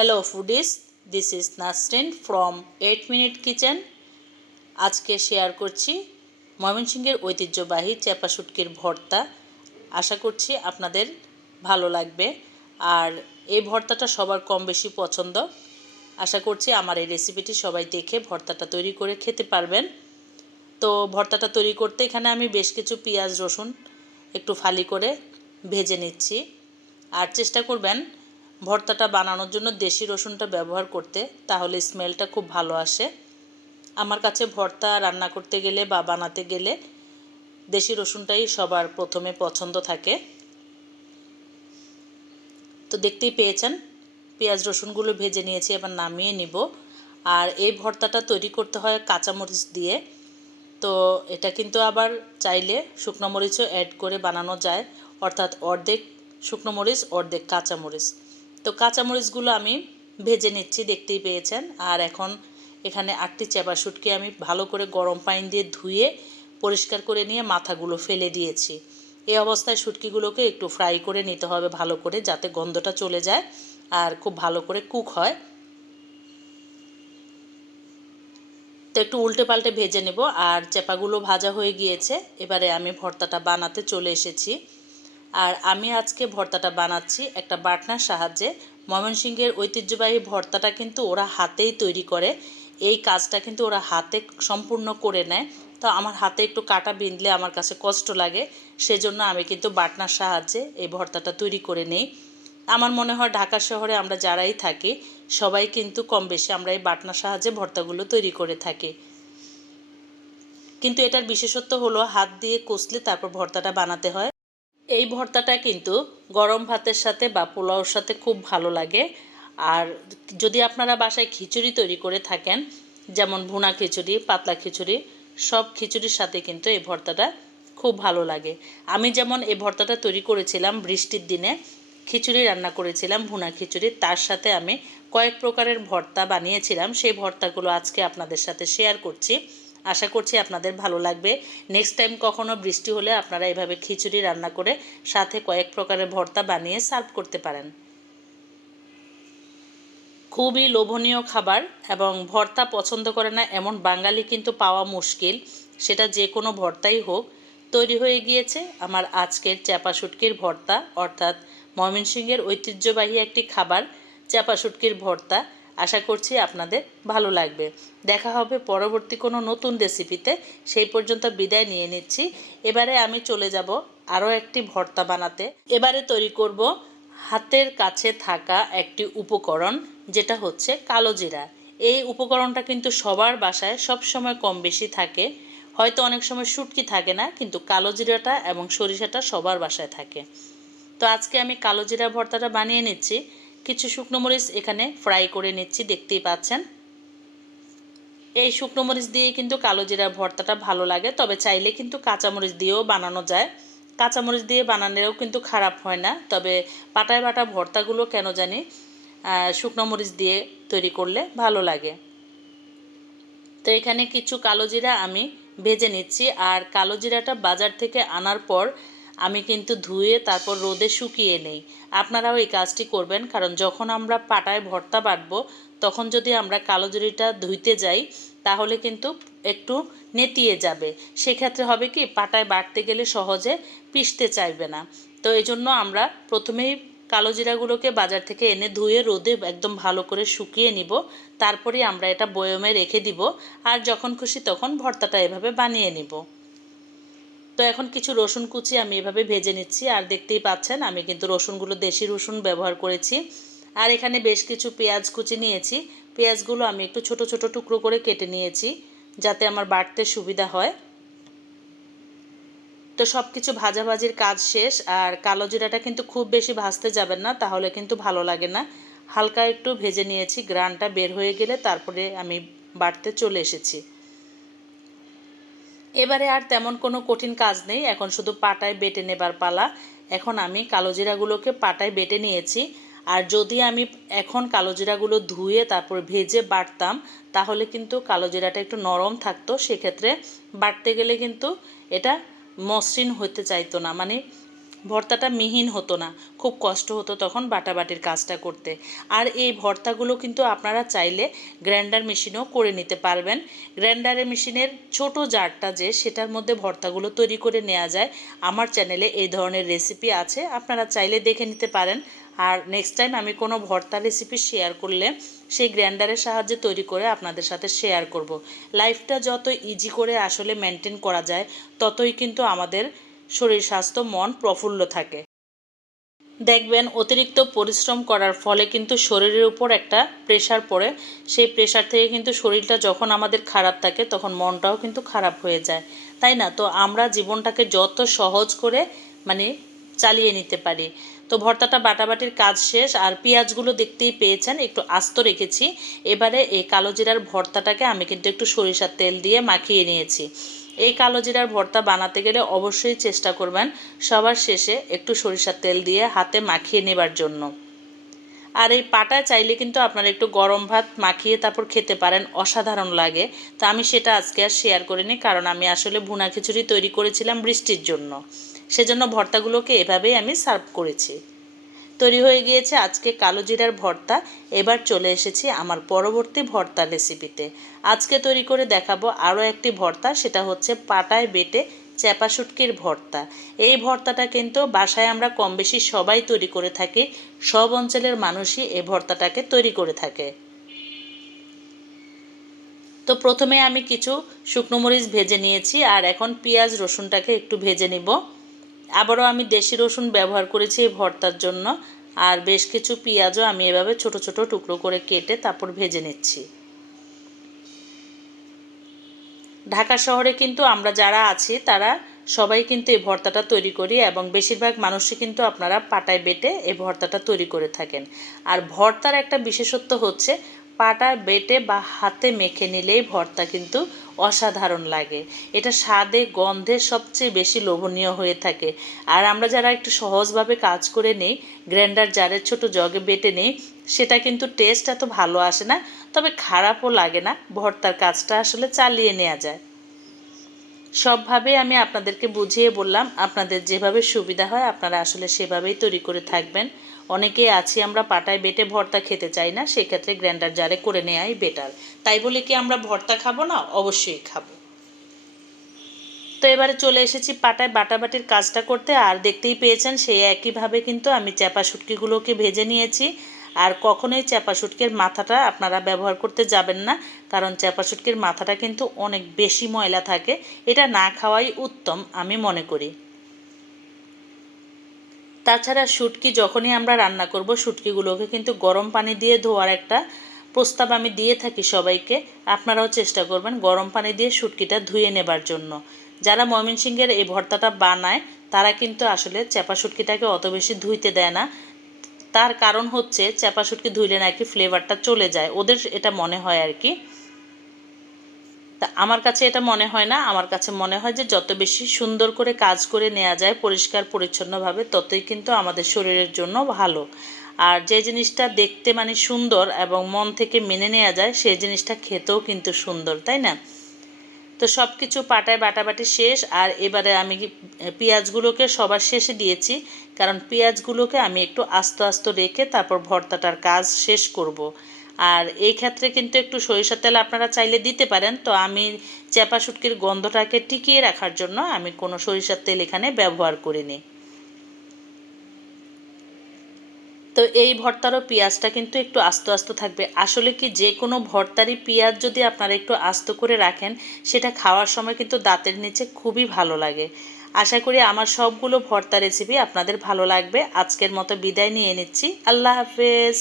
Hello foodies, this is Nasrin from 8 minute kitchen. আজকে share করছি ময়মনসিংহের ঐতিহ্যবাহী চ্যাপা শুটকির ভর্তা। আশা করছি আপনাদের ভালো লাগবে। আর এই ভর্তাটা সবার কম বেশি পছন্দ। আশা করছি আমার এই রেসিপিটি সবাই দেখে ভর্তাটা তৈরি করে খেতে পারবেন। তো ভর্তাটা তৈরি করতে এখানে আমি বেশ কিছু পেঁয়াজ রসুন একটু ফালি করে ভেজে নিচ্ছি। আর চেষ্টা করবেন ভর্তাটা বানানোর জন্য দেশি রসুনটা ব্যবহার করতে, তাহলে স্মেলটা খুব ভালো আসে। আমার কাছে ভর্তা রান্না করতে গেলে বা বানাতে গেলে দেশি রসুনটাই সবার প্রথমে পছন্দ থাকে। তো দেখতেই পেয়েছেন পেঁয়াজ রসুনগুলো ভেজে নিয়েছি, এবার নামিয়ে নিব। আর এই ভর্তাটা তৈরি করতে হয় কাঁচামরিচ দিয়ে। তো এটা কিন্তু আবার চাইলে শুকনো মরিচও অ্যাড করে বানানো যায়, অর্থাৎ অর্ধেক শুকনো মরিচ অর্ধেক কাঁচামরিচ। তো কাঁচামরিচগুলো আমি ভেজে নিচ্ছি, দেখতেই পেয়েছেন। আর এখন এখানে 8টি চ্যাপা শুটকি আমি ভালো করে গরম পানি দিয়ে ধুয়ে পরিষ্কার করে নিয়ে মাথাগুলো ফেলে দিয়েছি। এই অবস্থায় শুটকিগুলোকে একটু ফ্রাই করে নিতে হবে ভালো করে, যাতে গন্ধটা চলে যায় আর খুব ভালো করে কুক হয়। তো একটু উল্টে পাল্টে ভেজে নেব। আর চ্যাপাগুলো ভাজা হয়ে গিয়েছে, এবারে আমি ভর্তাটা বানাতে চলে এসেছি। আর আমি আজকে ভর্তাটা বানাচ্ছি একটা বাটনার সাহায্যে। ময়মনসিংহের ঐতিহ্যবাহী ভর্তাটা কিন্তু ওরা হাতেই তৈরি করে, এই কাজটা কিন্তু ওরা হাতে সম্পূর্ণ করে নেয়। তো আমার হাতে একটু কাটা বিঁধলে আমার কাছে কষ্ট লাগে, সেজন্য আমি কিন্তু বাটনার সাহায্যে এই ভর্তাটা তৈরি করে নেই। আমার মনে হয় ঢাকা শহরে আমরা যারাই থাকি সবাই কিন্তু কম বেশি আমরা এই বাটনার সাহায্যে ভর্তাগুলো তৈরি করে থাকি। কিন্তু এটার বিশেষত্ব হলো হাত দিয়ে কষলে তারপর ভর্তাটা বানাতে হয়। এই ভর্তাটা কিন্তু গরম ভাতের সাথে বা পোলাওর সাথে খুব ভালো লাগে। আর যদি আপনারা বাসায় খিচুড়ি তৈরি করে থাকেন, যেমন ভুনা খিচুড়ি, পাতলা খিচুড়ি, সব খিচুড়ির সাথে কিন্তু এই ভর্তাটা খুব ভালো লাগে। আমি যেমন এই ভর্তাটা তৈরি করেছিলাম বৃষ্টির দিনে, খিচুড়ি রান্না করেছিলাম ভুনা খিচুড়ি, তার সাথে আমি কয়েক প্রকারের ভর্তা বানিয়েছিলাম। সেই ভর্তাগুলো আজকে আপনাদের সাথে শেয়ার করছি। আশা করছি আপনাদের ভালো লাগবে। নেক্সট টাইম কখনো বৃষ্টি হলে আপনারা এভাবে খিচুড়ি রান্না করে সাথে কয়েক প্রকারের ভর্তা বানিয়ে সার্ভ করতে পারেন। খুবই লোভনীয় খাবার, এবং ভর্তা পছন্দ করে না এমন বাঙালি কিন্তু পাওয়া মুশকিল, সেটা যে কোনো ভর্তাই হোক। তৈরি হয়ে গিয়েছে আমার আজকের চ্যাপা শুটকির ভর্তা, অর্থাৎ ময়মনসিংহের ঐতিহ্যবাহী একটি খাবার চ্যাপা শুটকির ভর্তা। আশা করছি আপনাদের ভালো লাগবে। দেখা হবে পরবর্তী কোনো নতুন রেসিপিতে। সেই পর্যন্ত বিদায় নিয়ে নিচ্ছি। এবারে আমি চলে যাব আরও একটি ভর্তা বানাতে। এবারে তৈরি করব হাতের কাছে থাকা একটি উপকরণ, যেটা হচ্ছে কালো জিরা। এই উপকরণটা কিন্তু সবার বাসায় সব সময় কম বেশি থাকে। হয়তো অনেক সময় শুটকি থাকে না, কিন্তু কালো জিরাটা এবং সরিষাটা সবার বাসায় থাকে। তো আজকে আমি কালো জিরা ভর্তাটা বানিয়ে নিচ্ছি। কিছু শুকনো মরিচ এখানে ফ্রাই করে নিচ্ছি, দেখতেই পাচ্ছেন। এই শুকনো মরিচ দিয়েই কিন্তু কালো জিরা ভর্তাটা ভালো লাগে, তবে চাইলে কিন্তু কাঁচামরিচ দিয়েও বানানো যায়। কাঁচামরিচ দিয়ে বানানোও কিন্তু খারাপ হয় না, তবে পাটায় বাটা ভর্তাগুলো কেন জানি শুকনো মরিচ দিয়ে তৈরি করলে ভালো লাগে। তো এখানে কিছু কালো জিরা আমি ভেজে নিচ্ছি। আর কালো জিরাটা বাজার থেকে আনার পর আমি কিন্তু ধুয়ে তারপর রোদে শুকিয়ে নেই। আপনারাও এই কাজটি করবেন, কারণ যখন আমরা পাটায় ভর্তা বাটবো তখন যদি আমরা কালো জিরাটা ধুইতে যাই তাহলে কিন্তু একটু নেতিয়ে যাবে। সেক্ষেত্রে হবে কি, পাটায় বাটতে গেলে সহজে পিষতে চাইবে না। তো এই জন্য আমরা প্রথমেই কালো জিরাগুলোকে বাজার থেকে এনে ধুয়ে রোদে একদম ভালো করে শুকিয়ে নিব। তারপরে আমরা এটা বয়মে রেখে দিব, আর যখন খুশি তখন ভর্তাটা এভাবে বানিয়ে নিব। তো এখন কিছু রসুন কুচি আমি এভাবে ভেজে নিচ্ছি। আর দেখতেই পাচ্ছেন আমি কিন্তু রসুনগুলো দেশি রসুন ব্যবহার করেছি। আর এখানে বেশ কিছু পেঁয়াজ কুচি নিয়েছি। পেঁয়াজগুলো আমি একটু ছোট ছোট টুকরো করে কেটে নিয়েছি, যাতে আমার বাটতে সুবিধা হয়। তো সব কিছু ভাজাভাজির কাজ শেষ। আর কালো জিরাটা কিন্তু খুব বেশি ভাজতে যাবেন না, তাহলে কিন্তু ভালো লাগে না। হালকা একটু ভেজে নিয়েছি, গ্রানটা বের হয়ে গেলে তারপরে আমি বাটতে চলে এসেছি। এবারে আর তেমন কোনো কঠিন কাজ নেই, এখন শুধু পাটায় বেটে নেবার পালা। এখন আমি কালো জিরাগুলোকে পাটায় বেটে নিয়েছি। আর যদি আমি এখন কালো জিরাগুলো ধুয়ে তারপর ভেজে বাটতাম তাহলে কিন্তু কালো জিরাটা একটু নরম থাকতো, সেক্ষেত্রে বাটতে গেলে কিন্তু এটা মসৃণ হতে চাইতো না, মানে ভর্তাটা মিহিন হতো না, খুব কষ্ট হতো তখন বাটাবাটির কাজটা করতে। আর এই ভর্তাগুলো কিন্তু আপনারা চাইলে গ্রাইন্ডার মেশিনেও করে নিতে পারবেন। গ্রাইন্ডারের মেশিনের ছোট জারটা যে, সেটার মধ্যে ভর্তাগুলো তৈরি করে নেওয়া যায়। আমার চ্যানেলে এই ধরনের রেসিপি আছে, আপনারা চাইলে দেখে নিতে পারেন। আর নেক্সট টাইম আমি কোনো ভর্তা রেসিপি শেয়ার করলে সেই গ্রাইন্ডারের সাহায্যে তৈরি করে আপনাদের সাথে শেয়ার করব। লাইফটা যত ইজি করে আসলে মেনটেন করা যায়, ততই কিন্তু আমাদের শরীর স্বাস্থ্য মন প্রফুল্ল থাকে। দেখবেন অতিরিক্ত পরিশ্রম করার ফলে কিন্তু শরীরের উপর একটা প্রেশার পড়ে, সেই প্রেশার থেকে কিন্তু শরীরটা যখন আমাদের খারাপ থাকে তখন মনটাও কিন্তু খারাপ হয়ে যায়, তাই না? তো আমরা জীবনটাকে যত সহজ করে মানে চালিয়ে নিতে পারি। তো ভর্তাটা বাটাবাটির কাজ শেষ, আর পেঁয়াজগুলো দেখতেই পেয়েছেন একটু আস্ত রেখেছি। এবারে এই কালো জিরার ভর্তাটাকে আমি কিন্তু একটু সরিষার তেল দিয়ে মাখিয়ে নিয়েছি। এই কালো জিরার ভর্তা বানাতে গেলে অবশ্যই চেষ্টা করবেন সবার শেষে একটু সরিষার তেল দিয়ে হাতে মাখিয়ে নেবার জন্য। আর এই পাটা চাইলে কিন্তু আপনারা একটু গরম ভাত মাখিয়ে তারপর খেতে পারেন, অসাধারণ লাগে। তো আমি সেটা আজকে আর শেয়ার করিনি, কারণ আমি আসলে ভুনা খিচুড়ি তৈরি করেছিলাম বৃষ্টির জন্য, সেজন্য ভর্তাগুলোকে এভাবেই আমি সার্ভ করেছি। তৈরি হয়ে গিয়েছে আজকে কালো জিরার ভর্তা। এবার চলে এসেছি আমার পরবর্তী ভর্তা রেসিপিতে। আজকে তৈরি করে দেখাবো আরও একটি ভর্তা, সেটা হচ্ছে পাটায় বেটে চ্যাপা শুটকির ভর্তা। এই ভর্তাটা কিন্তু বাসায় আমরা কম বেশি সবাই তৈরি করে থাকি, সব অঞ্চলের মানুষই এই ভর্তাটাকে তৈরি করে থাকে। তো প্রথমে আমি কিছু শুকনো মরিচ ভেজে নিয়েছি, আর এখন পেঁয়াজ রসুনটাকে একটু ভেজে নিব। আবারও আমি দেশি রসুন ব্যবহার করেছি এই ভর্তার জন্য, আর বেশ কিছু পেঁয়াজও আমি এভাবে ছোট ছোট টুকরো করে কেটে তারপর ভেজে নিচ্ছি। ঢাকা শহরে কিন্তু আমরা যারা আছি তারা সবাই কিন্তু এই ভর্তাটা তৈরি করি, এবং বেশিরভাগ মানুষই কিন্তু আপনারা পাটায় বেটে এই ভর্তাটা তৈরি করে থাকেন। আর ভর্তার একটা বিশেষত্ব হচ্ছে পাটায় বেটে বা হাতে মেখে নিলেই ভর্তা কিন্তু অসাধারণ লাগে। এটা স্বাদে গন্ধে সবচেয়ে বেশি লোভনীয় হয়ে থাকে। আর আমরা যারা একটু সহজভাবে কাজ করে নেই, গ্রাইন্ডার জারের ছোট জগে বেটে নেই, সেটা কিন্তু টেস্ট এত ভালো আসে না, তবে খারাপও লাগে না। ভর্তার কাজটা আসলে চালিয়ে নেওয়া যায়। সবভাবে আমি আপনাদেরকে বুঝিয়ে বললাম, আপনাদের যেভাবে সুবিধা হয় আপনারা আসলে সেভাবেই তৈরি করে থাকবেন। অনেকেই আছি আমরা পাটায় বেটে ভর্তা খেতে চাই না, সেক্ষেত্রে গ্রাইন্ডার জারে করে নেওয়াই বেটার। তাই বলে কি আমরা ভর্তা খাবো না? অবশ্যই খাবো। তো এবারে চলে এসেছি পাটায় বাটাবাটির কাজটা করতে, আর দেখতেই পেয়েছেন সেই একইভাবে কিন্তু আমি চ্যাপা শুটকিগুলোকে ভেজে নিয়েছি। আর কখনোই চ্যাপা শুটকির মাথাটা আপনারা ব্যবহার করতে যাবেন না, কারণ চ্যাপা শুটকির মাথাটা কিন্তু অনেক বেশি ময়লা থাকে, এটা না খাওয়াই উত্তম আমি মনে করি। তাছাড়া শুটকি যখনই আমরা রান্না করব, শুটকিগুলোকে কিন্তু গরম পানি দিয়ে ধোয়ার একটা প্রস্তাব আমি দিয়ে থাকি সবাইকে। আপনারাও চেষ্টা করবেন গরম পানি দিয়ে শুটকিটা ধুয়ে নেবার জন্য। যারা ময়মনসিংহের এই ভর্তাটা বানায় তারা কিন্তু আসলে চ্যাপা শুটকিটাকে অত বেশি ধুইতে দেয় না। তার কারণ হচ্ছে চ্যাপা শুটকি ধুইলে নাকি ফ্লেভারটা চলে যায়, ওদের এটা মনে হয় আর কি। তা আমার কাছে এটা মনে হয় না, আমার কাছে মনে হয় যে যত বেশি সুন্দর করে কাজ করে নেওয়া যায় পরিষ্কার পরিচ্ছন্নভাবে, ততই কিন্তু আমাদের শরীরের জন্য ভালো। আর যে জিনিসটা দেখতে মানে সুন্দর এবং মন থেকে মেনে নেওয়া যায়, সেই জিনিসটা খেতেও কিন্তু সুন্দর, তাই না? তো সব কিছু পাটায় বাটাবাটি শেষ, আর এবারে আমি পেঁয়াজগুলোকে সবার শেষে দিয়েছি, কারণ পেঁয়াজগুলোকে আমি একটু আস্ত আস্ত রেখে তারপর ভর্তাটার কাজ শেষ করব। আর এই ক্ষেত্রে কিন্তু একটু সরিষার তেল আপনারা চাইলে দিতে পারেন, তো আমি চ্যাপা শুটকির গন্ধটাকে টিকিয়ে রাখার জন্য আমি কোনো সরিষার তেল এখানে ব্যবহার করিনি। তো এই ভর্তারও পেঁয়াজটা কিন্তু একটু আস্ত আস্ত থাকবে। আসলে কি যে কোনো ভর্তারই পেঁয়াজ যদি আপনারা একটু আস্ত করে রাখেন, সেটা খাওয়ার সময় কিন্তু দাঁতের নিচে খুবই ভালো লাগে। আশা করি আমার সবগুলো ভর্তা রেসিপি আপনাদের ভালো লাগবে। আজকের মতো বিদায় নিয়ে নিচ্ছি। আল্লাহ হাফেজ।